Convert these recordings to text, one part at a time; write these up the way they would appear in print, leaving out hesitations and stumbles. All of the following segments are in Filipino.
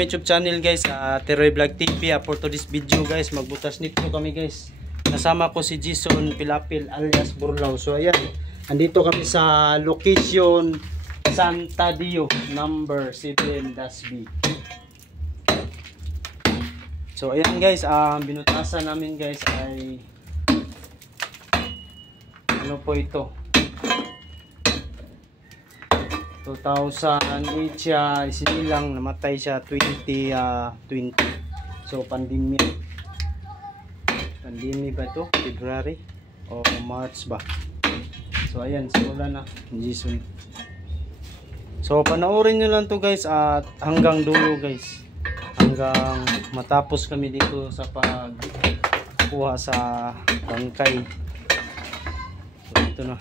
my YouTube channel guys, Teroy Vlog TV. For today's video guys, magbutas nito kami guys. Kasama ko si Jason Pilapil alias Burlaw. So ayan, andito kami sa location Santa Dio number 7-B. So ayan guys, binutasan namin guys ay ano po ito, 2008 siya, isinilang, namatay siya 2020. So pandemic ba ito? February o March ba? So ayan, simulan na Jason. So panoorin nyo lang to guys at hanggang dulo guys, hanggang matapos kami dito sa pagkuha sa bangkay. So ito na.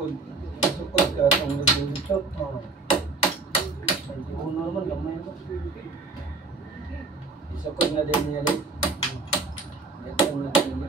Sukod ka itong dito. Hindi mo naman gamay ito. Sukod na din niya din. Ito na din niya.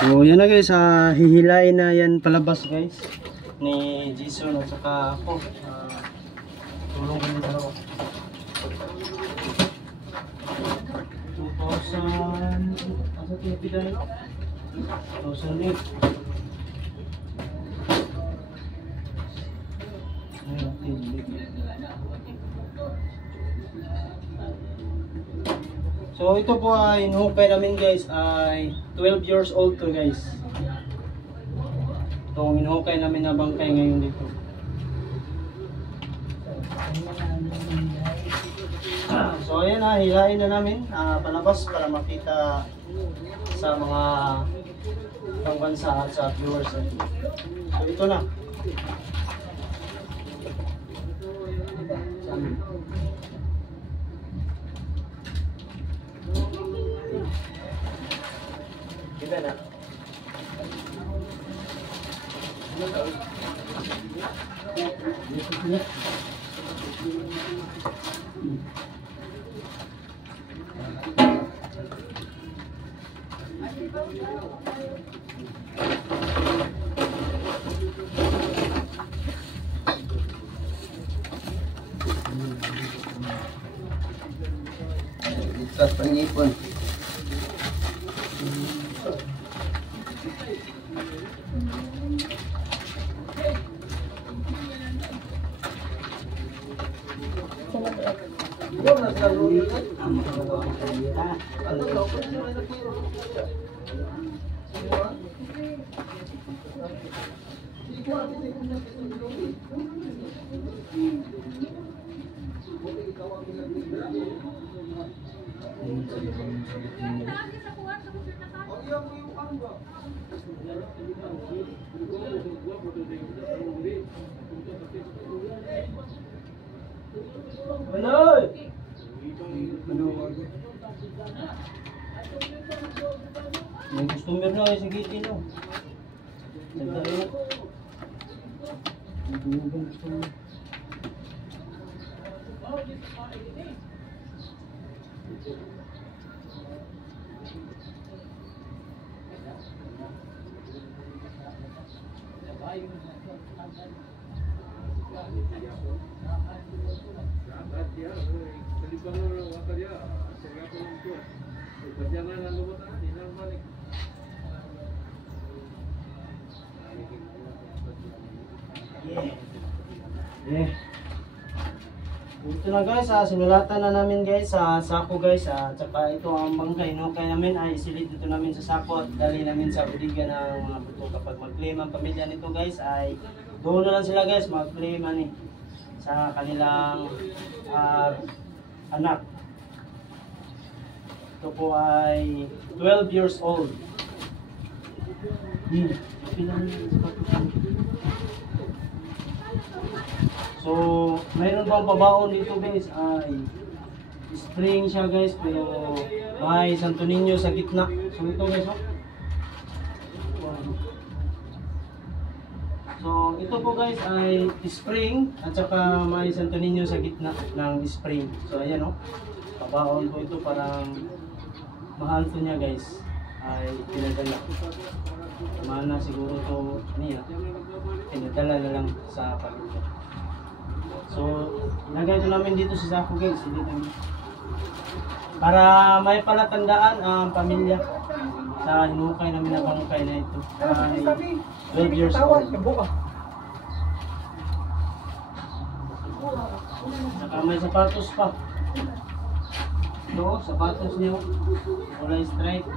So yan na guys, hihilain na yan palabas guys ni Jason at saka ako. Tulong kami dalawa. 2008. So ito po ay inuhukay namin guys ay 12 years old to guys. Itong inuhukay namin na bangkay ngayon dito. So ayan na, hilain na namin palabas para makita sa mga pangbansa at sa viewers. So ito na. Itas pangipon. May customer na kayo sa gate no. Sandali na. Nagbugang customer. Yeah. Ito na guys, sinulatan na namin guys sa sako guys, tsaka ito ang bangkay no, kaya namin ay isilid dito namin sa sako at dali namin sa budigan ng mga buto. Kapag mag-claim ang pamilya nito guys ay doon na lang sila guys mag-claim sa kanilang anak. Ito po ay 12 years old. So, mayroon pang pabaon dito guys ay spring siya guys, pero may Santo Niño sa gitna. So ito guys oh. So ito po guys ay spring at saka may Santo Niño sa gitna ng spring. So ayan oh. Pabaon po ito, parang mahal to niya guys ay pinadala. Mana siguro to niya. Pinadala na lang sa pamilya. So, ilagay ito namin dito sa sako guys. Para may palatandaan ang pamilya sa hinukay namin na bangkay na ito. Ay 12 years old. Saka may sapatos pa. Ito, sapatos niyo. Kulay stripe.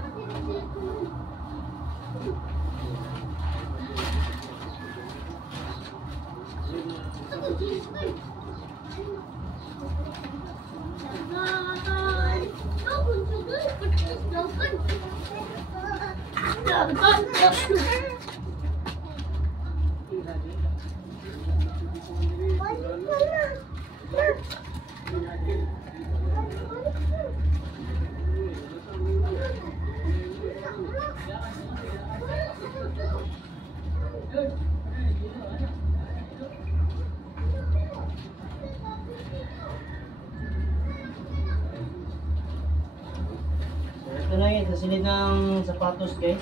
Ito na yun, sa silid ng sapatos guys.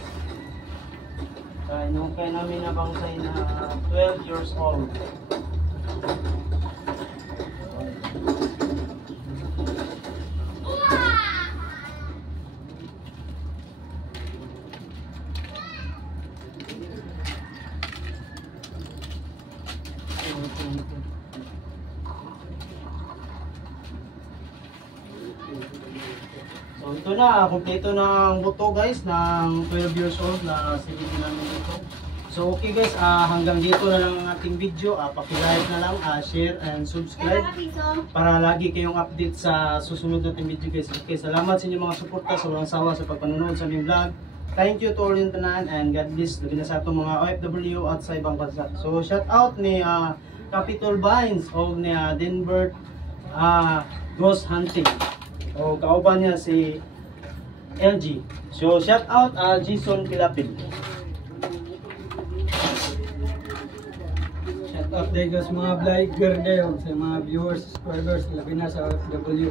Hinukay namin na bangsay na 12 years old. So ito na, kompleto na ang buto guys ng 12 years old na silipin namin dito. So okay guys, hanggang dito na lang ang ating video. Paki-like na lang, share and subscribe para lagi kayong update sa susunod nating video guys. Okay, salamat sa inyong mga suporta sa walang sawa sa pagpanonood sa aming vlog. Thank you to all yung tanan and God bless. Lagi na sa itong mga OFW at sa ibang bansa. So shout out ni Capitol Vines o ni Denver Ghost Hunting. O kauban niya si LG. So shout out Jason Pilapil. Shout out day sa mga vlogger dayo, sa mga viewers, subscribers, labi na sa OFW.